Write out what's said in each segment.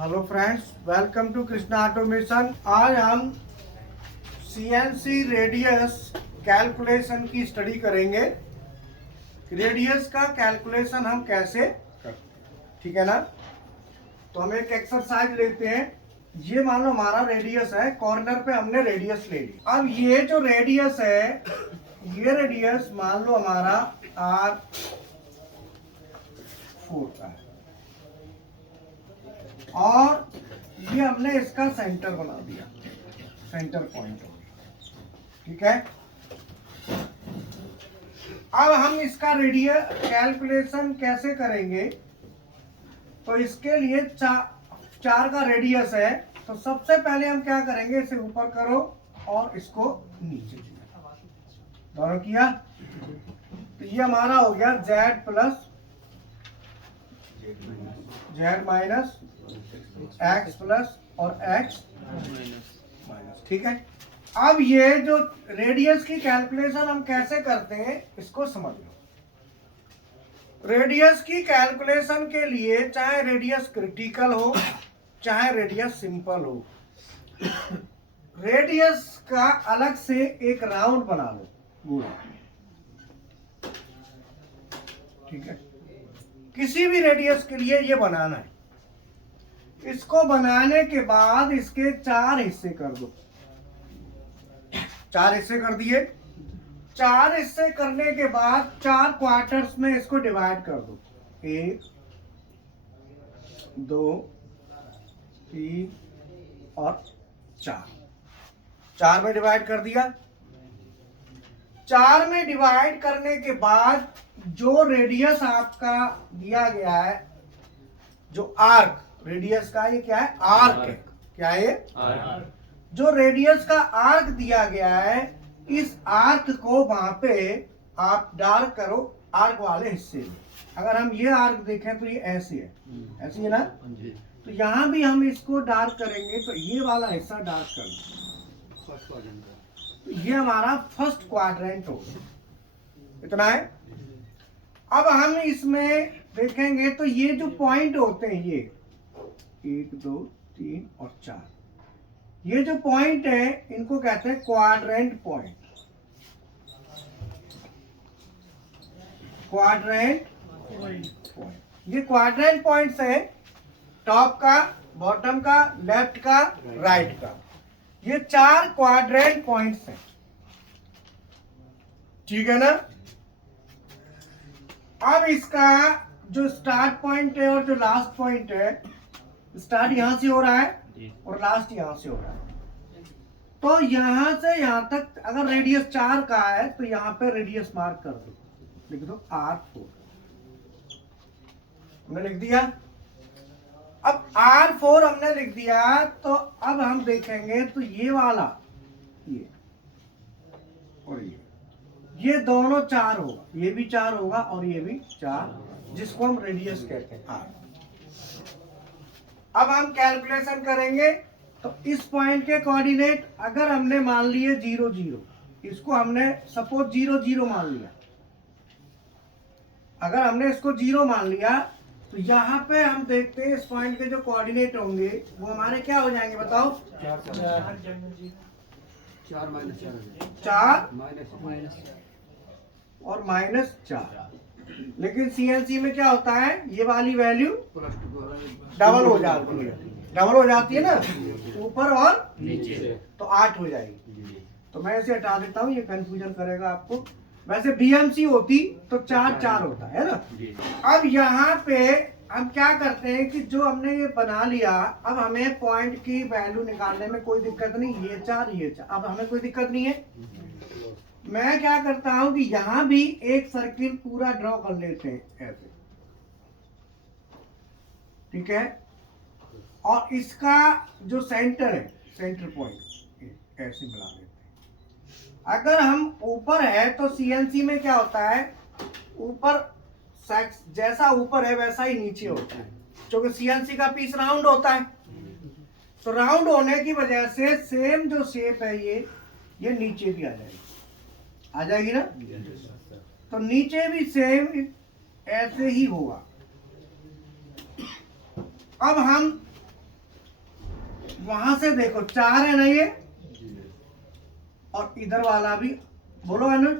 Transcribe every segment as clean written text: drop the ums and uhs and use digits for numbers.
Hello friends, welcome to Krishna automation. आज हम CNC radius calculation की स्टडी करेंगे। रेडियस का कैलकुलेशन हम कैसे करते हैं, ठीक है ना। तो हम एक एक्सरसाइज लेते हैं। ये मान लो हमारा रेडियस है, कॉर्नर पे हमने रेडियस ले ली। अब ये जो रेडियस है, ये रेडियस मान लो हमारा R4 का है और ये हमने इसका सेंटर बना दिया, सेंटर पॉइंट हो गया, ठीक है। अब हम इसका रेडियस कैलकुलेशन कैसे करेंगे, तो इसके लिए चार का रेडियस है। तो सबसे पहले हम क्या करेंगे, इसे ऊपर करो और इसको नीचे किया, दोनों किया। तो ये हमारा हो गया z plus z minus x plus और x माइनस, ठीक है। अब ये जो रेडियस की कैलकुलेशन हम कैसे करते हैं, इसको समझ लो। रेडियस की कैलकुलेशन के लिए चाहे रेडियस क्रिटिकल हो चाहे रेडियस सिंपल हो, रेडियस का अलग से एक राउंड बना लो, गोला, ठीक है। किसी भी रेडियस के लिए ये बनाना है। इसको बनाने के बाद इसके 4 हिस्से कर दो। 4 हिस्से कर दिए। 4 हिस्से करने के बाद 4 क्वार्टर्स में इसको डिवाइड कर दो। 1 2 3 और 4 में डिवाइड कर दिया। 4 में डिवाइड करने के बाद जो रेडियस आपका दिया गया है, जो आर्क रेडियस का, ये क्या है, आर्क है। क्या है ये? आर्क। जो रेडियस का आर्क दिया गया है, इस आर्क को वहां पे आप डार्क करो, आर्क वाले हिस्से में। अगर हम ये आर्क देखें तो ये ऐसे है, ऐसे है ना। तो यहां भी हम इसको डार्क करेंगे, तो ये वाला हिस्सा डार्क कर दो। तो ये हमारा फर्स्ट क्वाड्रेंट होगा, इतना है। अब हम इसमें देखेंगे तो ये जो पॉइंट होते हैं, ये 1 2 3 और 4, ये जो पॉइंट है इनको कहते हैं क्वाड्रेंट पॉइंट। क्वाड्रेंट पॉइंट, ये क्वाड्रेंट पॉइंट्स है, टॉप का, बॉटम का, लेफ्ट का, राइट का। ये 4 क्वाड्रेंट पॉइंट्स हैं, ठीक है ना। अब इसका जो स्टार्ट पॉइंट है और जो लास्ट पॉइंट है, स्टार्ट यहां से हो रहा है और लास्ट यहां से हो रहा है। तो यहां से यहां तक अगर रेडियस 4 का है तो यहां पे रेडियस मार्क कर दो, लिख दो R4, हमने लिख दिया। अब R4 हमने लिख दिया, तो अब हम देखेंगे तो ये वाला, ये और ये दोनों 4 होगा, ये भी 4 होगा और ये भी 4, जिसको हम रेडियस कहते हैं R। अब हम कैलकुलेशन करेंगे। तो इस पॉइंट के कोऑर्डिनेट अगर हमने मान लिए 0 0, इसको हमने सपोज 0 0 मान लिया। अगर हमने इसको 0 मान लिया तो यहाँ पे हम देखते हैं इस पॉइंट के जो कोऑर्डिनेट होंगे वो हमारे क्या हो जाएंगे, बताओ। 4 और -4। लेकिन सीएनसी में क्या होता है, ये वाली वैल्यू डबल हो जाती है, डबल हो जाती है ना, ऊपर और नीचे, तो 8 हो जाएगी। तो मैं इसे हटा देता हूँ, ये कंफ्यूजन करेगा आपको। वैसे बीएमसी होती तो 4 4 होता है ना। अब यहाँ पे हम क्या करते हैं कि जो हमने ये बना लिया, अब हमें पॉइंट की वैल्यू निकालने में कोई दिक्कत नहीं, ये 4 ये 4, अब हमें कोई दिक्कत नहीं है। मैं क्या करता हूं कि यहां भी एक सर्किल पूरा ड्रॉ कर लेते हैं ऐसे, ठीक है। और इसका जो सेंटर है, सेंटर पॉइंट ऐसे मिला देते हैं। अगर हम ऊपर है तो सीएनसी में क्या होता है, ऊपर जैसा ऊपर है वैसा ही नीचे होता है, क्योंकि सीएनसी का पीस राउंड होता है। तो राउंड होने की वजह से सेम जो शेप है ये नीचे भी आ जाएगी ना। तो नीचे भी सेम ऐसे ही होगा। अब हम वहां से देखो 4 है ना ये, और इधर वाला भी बोलो अनुज,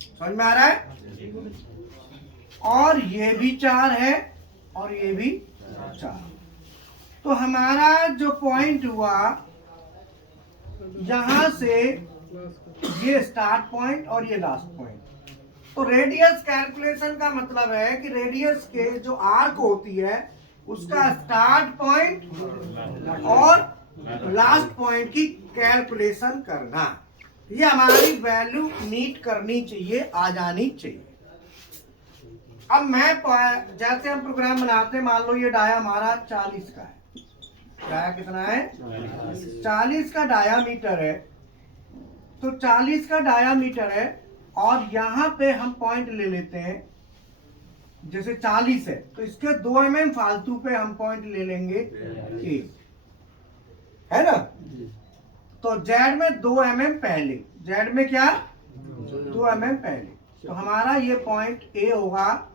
समझ में आ रहा है? और ये भी 4 है और ये भी 4। तो हमारा जो पॉइंट हुआ यहां से ये स्टार्ट पॉइंट और ये लास्ट पॉइंट। तो रेडियस कैलकुलेशन का मतलब है कि रेडियस के जो आर्क होती है उसका स्टार्ट पॉइंट और लास्ट पॉइंट की कैलकुलेशन करना। ये हमारी वैल्यू नीट करनी चाहिए, आ जानी चाहिए। अब मैं जैसे हम प्रोग्राम बनाते हैं, मान लो ये डाया हमारा 40 का है। डाया कितना है? 40 का डायामीटर है। तो 40 का डायामीटर है और यहाँ पे हम पॉइंट ले लेते हैं, जैसे 40 है तो इसके 2 mm फालतू पे हम पॉइंट ले लेंगे ए, है ना? तो जेड में 2 mm पहले, जेड में क्या 2 mm पहले, तो हमारा ये पॉइंट ए होगा।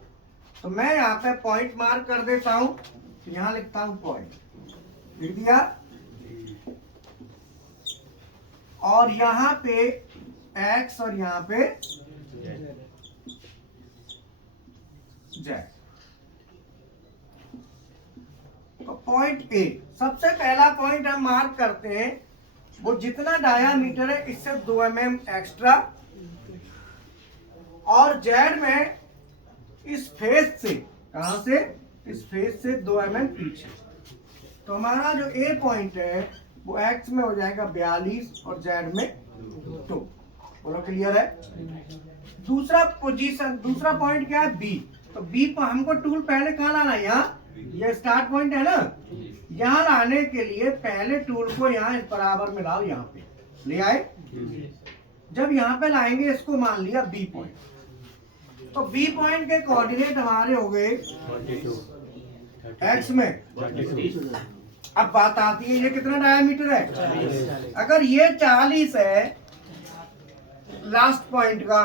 तो मैं यहाँ पे पॉइंट मार्क कर देता हूं, तो यहाँ लिखता हूं पॉइंट, लिख दिया। और यहाँ पे एक्स और यहाँ पे जेड। तो पॉइंट ए सबसे पहला पॉइंट हम मार्क करते हैं, वो जितना डायामीटर है इससे 2 mm एक्स्ट्रा, और जेड में इस फेस से, कहां से? इस फेस से 2 mm पीछे। तो हमारा जो ए पॉइंट है वो एक्स में हो जाएगा 42 और जेड में 2। बोलो क्लियर है? दूसरा पोजीशन, दूसरा पॉइंट क्या है? बी। तो बी पर हमको टूल पहले कहाँ लाना है? यहाँ, ये स्टार्ट पॉइंट है ना, यहाँ लाने के लिए पहले टूल को यहाँ इस बराबर में लाओ, यहाँ पे ले आए। जब यहाँ पे लाएंगे इसको मान लिया बी पॉइंट, तो बी पॉइंट के कोऑर्डिनेट हमारे हो गए एक्स में। अब बात आती है ये कितना डायामीटर है? अगर ये 40 है लास्ट पॉइंट का,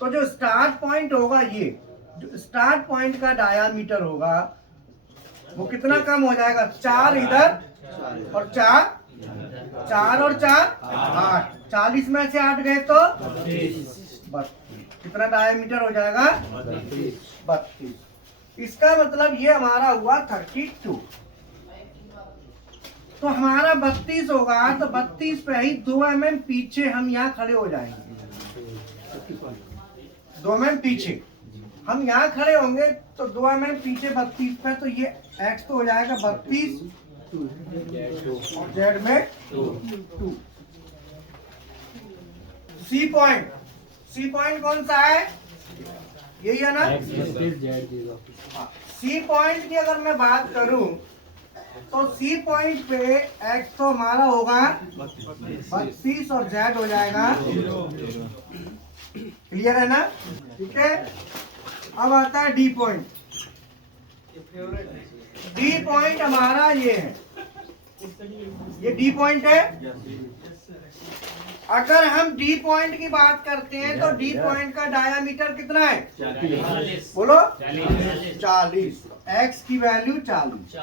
तो जो स्टार्ट पॉइंट होगा, ये जो स्टार्ट पॉइंट का डायामीटर होगा वो कितना कम हो जाएगा? 4 इधर और 4 और 4 8। 40 में से 8 गए तो 32। कितना डायामीटर हो जाएगा? 32। इसका मतलब ये हमारा हुआ 32। तो हमारा 32 होगा, तो 32 पे ही 2 mm पीछे हम यहाँ खड़े हो जाएंगे। 2 mm पीछे हम यहाँ खड़े होंगे, तो 2 mm पीछे 32 पे, तो ये x तो हो जाएगा 32 और जेड में 2। सी पॉइंट, सी पॉइंट कौन सा है? यही है ना? सी पॉइंट की अगर मैं बात करूं तो सी पॉइंट पे एक्स तो हमारा होगा 32 और जेड हो जाएगा। क्लियर है ना? ठीक है। अब आता है डी पॉइंट। डी पॉइंट हमारा ये है, ये डी पॉइंट है। अगर हम डी पॉइंट की बात करते हैं तो डी पॉइंट का डायामीटर कितना है? 40। बोलो 40। एक्स की वैल्यू 40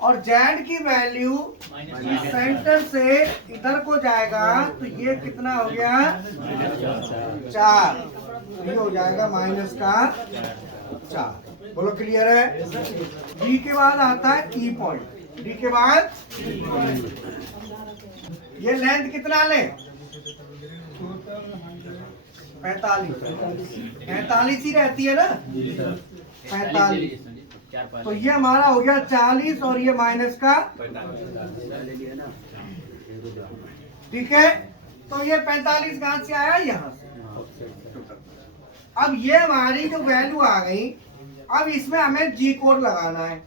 और जेड की वैल्यू सेंटर से इधर को जाएगा, तो ये कितना हो गया? 4। ये हो जाएगा माइनस का 4। बोलो क्लियर है? डी के बाद आता है ई पॉइंट। डी के बाद ये लेंथ कितना ले? 45 ही रहती है ना? 45। तो ये हमारा हो गया 40 और ये माइनस का, ठीक है। तो ये 45 कहां से आया? यहाँ से। अब ये हमारी जो वैल्यू आ गई, अब इसमें हमें जी कोड लगाना है।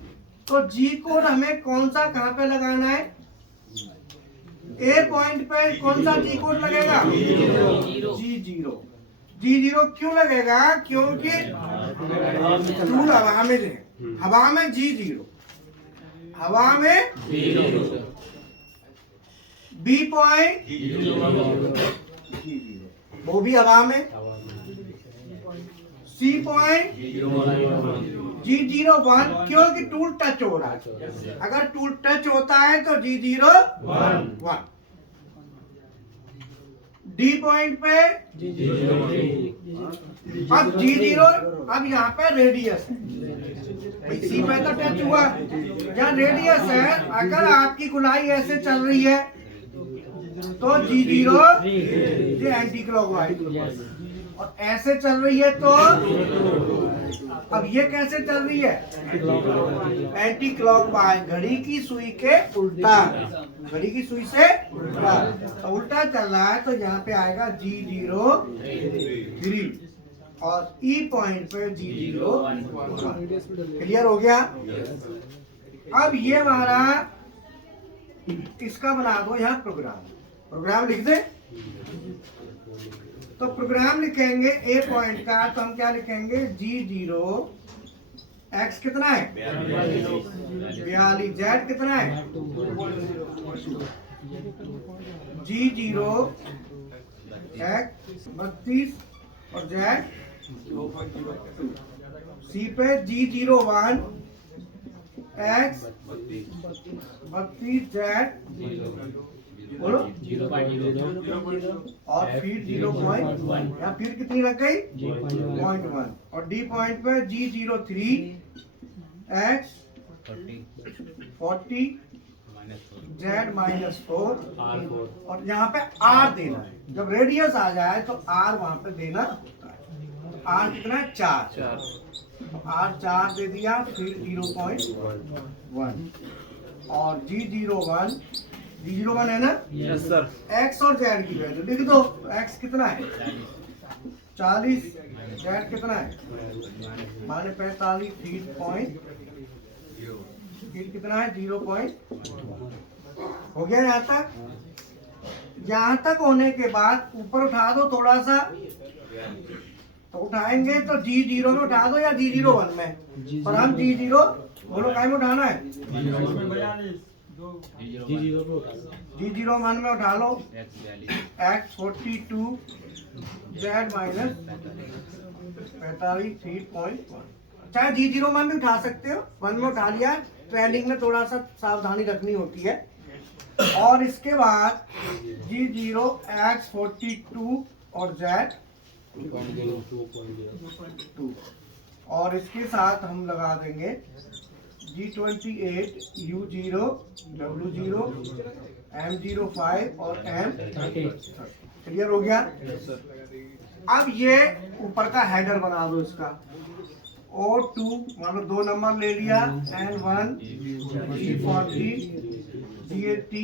तो जी कोड हमें कौन सा कहां पे लगाना है? ए पॉइंट पे कौन सा जी कोड लगेगा? G0। G0 क्यों लगेगा? क्योंकि टूल हवा में है, हवा में G0, हवा में बी पॉइंट G0, वो भी हवा में। सी पॉइंट G01 क्योंकि टूल टच हो रहा है। अगर टूल टच होता है तो G01। डी पॉइंट पे अब G0, अब यहाँ पे रेडियस है, सी पे तो टच हुआ, जहाँ रेडियस है अगर आपकी गुलाई ऐसे चल रही है तो G0 ये एंटी क्लॉकवाइज, और ऐसे चल रही है तो अब ये कैसे चल रही है, एंटी क्लॉकवाइज, घड़ी की सुई के उल्टा, घड़ी की सुई से उल्टा, तो उल्टा चल रहा है तो यहाँ पे आएगा G03 और ई पॉइंट पे G01। क्लियर हो गया। अब ये हमारा इसका बना दो यहाँ प्रोग्राम लिख दे। तो प्रोग्राम लिखेंगे ए पॉइंट का, तो हम क्या लिखेंगे G0 x कितना है 42, z कितना है G0 x 32 और z सी पे G01 x 32 z बोलो और फिर 0.1, या फिर कितनी लग गई 0.1, और डी पॉइंट पे G03 x 40 z -4 और यहाँ पे r देना है। जब रेडियस आ जाए तो r वहां पे देना होता है। r कितना है 4, तो r 4 दे दिया, फिर 0.1 और G01 है ना, यस सर। x और z की वैल्यू लिख दो। x कितना है 40, z कितना है माने 45, फिर कितना है 0. हो गया यहाँ तक। यहाँ तक होने के बाद ऊपर उठा दो थोड़ा सा, तो उठाएंगे तो G0 में उठा दो या G01 में, पर हम G0 बोलो काय में उठाना है G01 में उठा लो, x 42 z -45 3.1, चाहे G01 भी उठा सकते हो, 1 में उठा लिया, ट्रेंडिंग में थोड़ा सा सावधानी रखनी होती है। और इसके बाद G0 x 42 और z 2, और इसके साथ हम लगा देंगे G28 U0 W0 M05 और M30। क्लियर हो गया। अब ये ऊपर का हेडर बना दो इसका, O2 मान लो 2 नंबर ले लिया, N1 G40 G80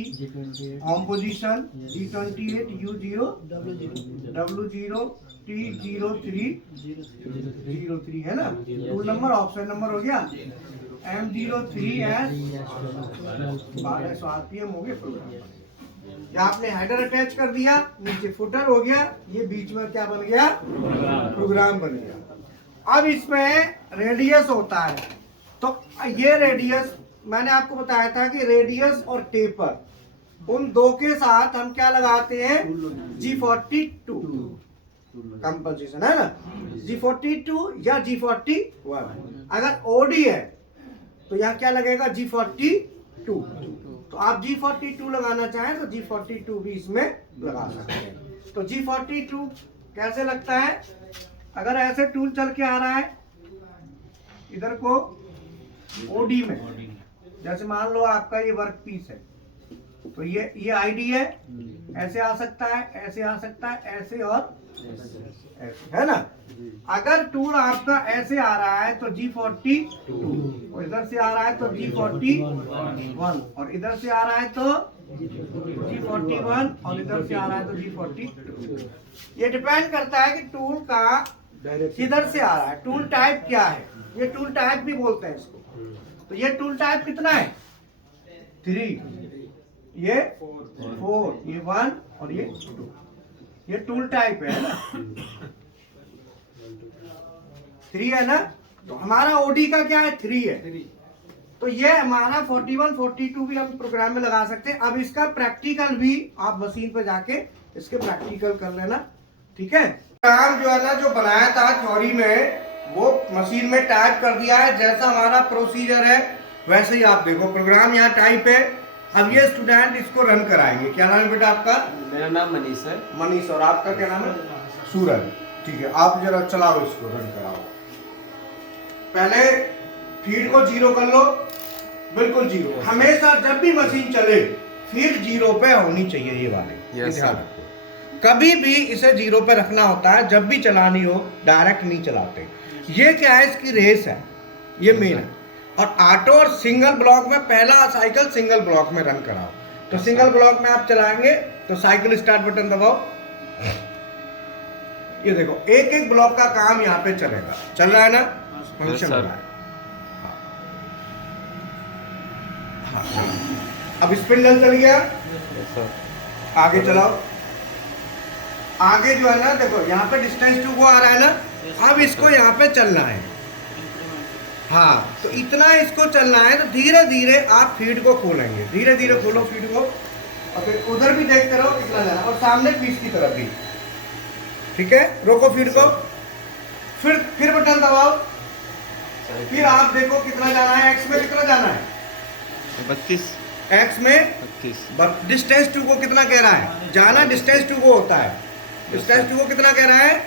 home position, G28 U0 W0 T03 है ना, टूल नंबर ऑप्शन नंबर हो गया, M03S 1200 RPM हो गया प्रोग्राम। या आपने हेडर अटैच कर दिया, नीचे फुटर हो गया, ये बीच में क्या बन गया प्रोग्राम बन गया। अब इसमें रेडियस होता है, तो ये रेडियस मैंने आपको बताया था कि रेडियस और टेपर उन दो के साथ हम क्या लगाते हैं G42 कंपोजिशन है ना, G42 या G41। अगर ओडी है तो यहाँ क्या लगेगा G42, तो आप G42 लगाना चाहें तो G42 भी इसमें लगा सकते हैं। तो G42 कैसे लगता है, अगर ऐसे टूल चल के आ रहा है इधर को ओडी में, जैसे मान लो आपका ये वर्क पीस है, तो ये आईडी है, ऐसे आ सकता है, ऐसे आ सकता है, ऐसे और ऐसे, है ना। अगर टूल आपका ऐसे आ रहा है तो G42, और इधर से आ रहा है तो G41, और इधर से आ रहा है तो G41, और इधर से आ रहा है तो G42। ये डिपेंड करता है कि टूल का किधर से आ रहा है, टूल टाइप क्या है, ये टूल टाइप भी बोलते हैं इसको। तो ये टूल टाइप कितना है 3, ये 4, ये 1 और ये 2, ये टूल टाइप है ना 3 है ना। तो हमारा ओडी का क्या है 3 है, तो ये हमारा 41 42 भी हम प्रोग्राम में लगा सकते हैं। अब इसका प्रैक्टिकल भी आप मशीन पे जाके इसके प्रैक्टिकल कर लेना, ठीक है। प्रोग्राम जो है ना जो बनाया था थ्योरी में, वो मशीन में टाइप कर दिया है, जैसा हमारा प्रोसीजर है वैसे ही आप देखो प्रोग्राम यहाँ टाइप है। अब ये स्टूडेंट इसको रन कराएंगे। क्या नाम है बेटा आपका? मेरा नाम मनीष है। मनीष। और आपका क्या नाम है? सूरज। ठीक है, आप जरा चलाओ इसको, रन कराओ। पहले फीड को 0 कर लो, बिल्कुल 0। हमेशा जब भी मशीन चले फीड 0 पे होनी चाहिए, ये वाले ध्यान रखो। कभी भी इसे 0 पे रखना होता है, जब भी चलानी हो, डायरेक्ट नहीं चलाते। ये क्या है, इसकी रेस है, ये मेन है। और ऑटो और सिंगल ब्लॉक में पहला साइकिल सिंगल ब्लॉक में रन कराओ। तो सिंगल ब्लॉक में आप चलाएंगे तो साइकिल स्टार्ट बटन दबाओ, ये देखो एक एक ब्लॉक का काम यहाँ पे चलेगा। चल रहा है ना, फंक्शन हो रहा है। अब स्पिंडल चल गया, आगे चलाओ। आगे जो है ना, देखो यहाँ पे डिस्टेंस 2 को आ रहा है ना, अब इसको यहाँ पे चलना है। हाँ, तो इतना इसको चलना है, तो धीरे धीरे आप फीड को खोलेंगे, धीरे धीरे खोलो फीड को, और फिर उधर भी देखते रहो कितना जाना, और सामने पीस की तरफ भी। ठीक है, रोको फीड को, फिर बटन दबाओ, फिर आप देखो कितना जाना है। एक्स में कितना जाना है? 32। एक्स में 32। डिस्टेंस 2 को कितना कह रहा है जाना? डिस्टेंस 2 को होता है, डिस्टेंस 2 को कितना कह रहा है?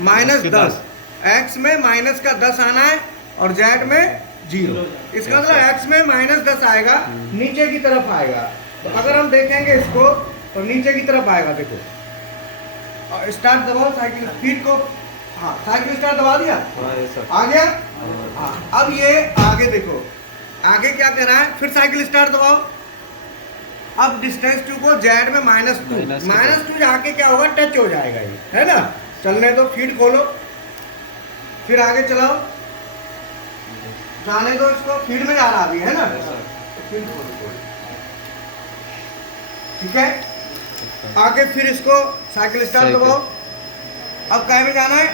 -10। एक्स में माइनस का 10 आना है और जेड में 0। इसका मतलब एक्स में -10 आएगा, नीचे की तरफ आएगा। तो अगर हम देखेंगे इसको तो नीचे की तरफ आएगा। देखो, और स्टार्ट दबाओ साइकिल स्पीड को। हाँ, साइकिल स्टार्ट दबा दिया, आ गया। हाँ, अब ये आगे देखो, आगे क्या कर रहा है, फिर साइकिल स्टार्ट दबाओ। अब डिस्टेंस 2 को जेड में -2 जाके क्या होगा, टच हो जाएगा, ये है ना। चलने दो, फीड खोलो, फिर आगे चलाओ, जाने दो इसको, फीड में जा रहा अभी, है ना। फीड खोलो, ठीक है। आगे फिर इसको साइकिल स्टार्ट दबाओ। अब क्या में जाना है?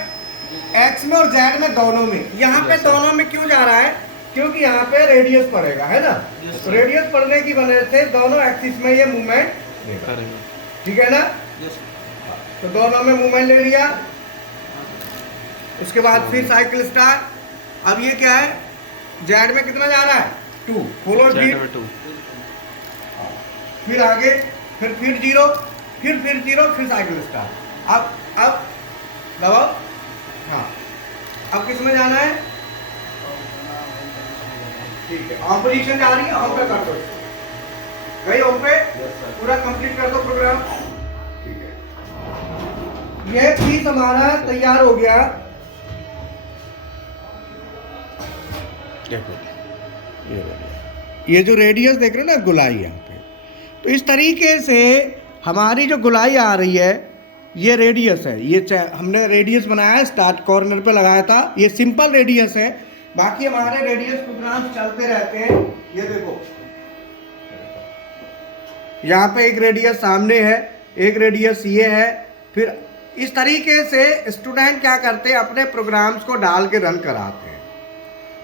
एक्स में और जेड में, दोनों में। यहाँ पे दोनों में क्यों जा रहा है? क्योंकि यहाँ पे रेडियस पड़ेगा, है ना। तो रेडियस पड़ने की वजह से दोनों एक्सिस में ये मूवमेंट, ठीक है ना। तो दोनों में मूवमेंट ले लिया। उसके बाद फिर साइकिल स्टार्ट। अब ये क्या है, जेड में कितना जा रहा है? 2। खोलो फीड, फिर आगे, फिर 0, फिर 0, फिर साइकिल स्टार्ट। अब दबाओ। हाँ, अब किस में जाना है? ठीक है, ऑन पोजीशन जा रही है, ऑन पे कर दो, गई ऑन पे, पूरा कंप्लीट कर दो प्रोग्राम। ठीक है, ये पीस हमारा तैयार हो गया। ये जो रेडियस देख रहे हो ना, गुलाई यहाँ पे, तो इस तरीके से हमारी जो गुलाई आ रही है, ये रेडियस है। ये हमने रेडियस बनाया है, स्टार्ट कॉर्नर पे लगाया था, ये सिंपल रेडियस है। बाकी हमारे रेडियस प्रोग्राम चलते रहते हैं। ये देखो, यहाँ पे एक रेडियस सामने है, एक रेडियस ये है। फिर इस तरीके से स्टूडेंट क्या करते हैं, अपने प्रोग्राम्स को डाल के रन कराते हैं,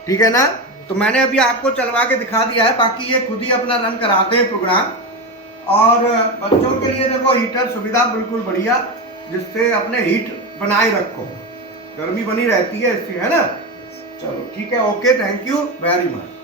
ठीक है ना। तो मैंने अभी आपको चलवा के दिखा दिया है, बाकी ये खुद ही अपना रन कराते हैं प्रोग्राम। और बच्चों के लिए देखो हीटर सुविधा बिल्कुल बढ़िया, जिससे अपने हीट बनाए रखो, गर्मी बनी रहती है इससे, है ना। चलो ठीक है, okay, thank you very much.